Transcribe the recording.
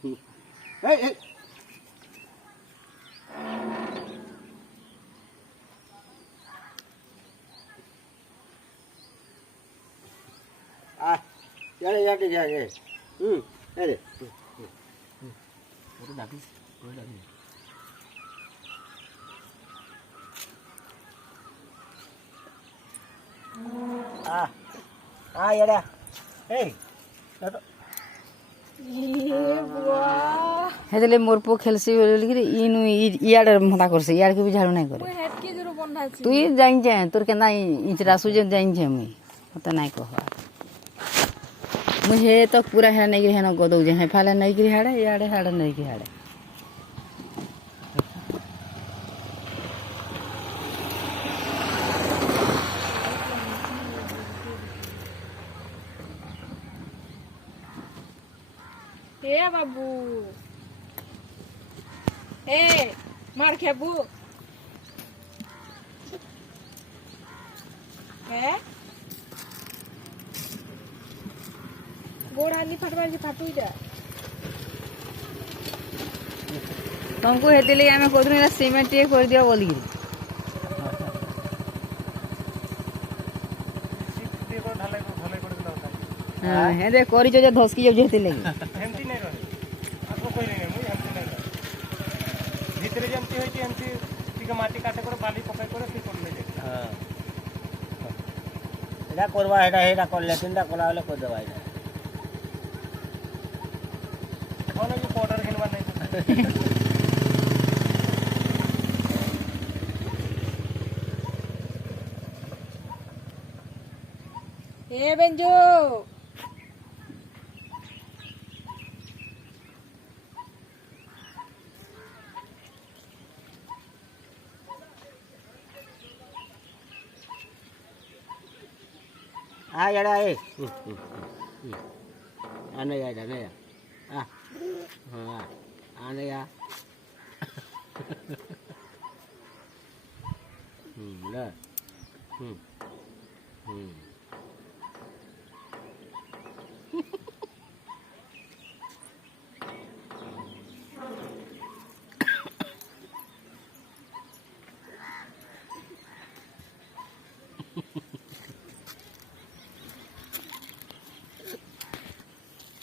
Hey, hey. Ah, jadi. Ada. Itu bagus. Ya dah. Hey. হেলে মোর পো খেলছি বলি ইনু ইয়ার মতা করছে ইয়ার কি ঝাড়ু নাই করে তুই জানিছে তোর কেনা ইচরা সুজে জানিছে মুই মতে নাই কহ मुझे तो पूरा है नहीं है ना गोदौ जे है फाले नहीं गिरी हाड़े याड़े हाड़े नहीं गिरी हाड़े ए बाबू ए मार खेबू ए गोड़ हाली फटबार जी फाटू जा तुमको हेते ले आमे कोदनी सीमेंट ये कर दियो बोली हां हे दे करी जो धसकी जो हेते ले एमती नहीं रहे आपको कोई नहीं मुई एमती नहीं रहे भीतर जेमती होई कि एमती टिका माटी काटे कर बाली पकाई कर फिर कर ले हां एडा करवा एडा कर ले तीनटा कला वाले कर देबा एडा कोन जी पाउडर किनवा नहीं ए बेंजो जरा आने या हाँ आने या ले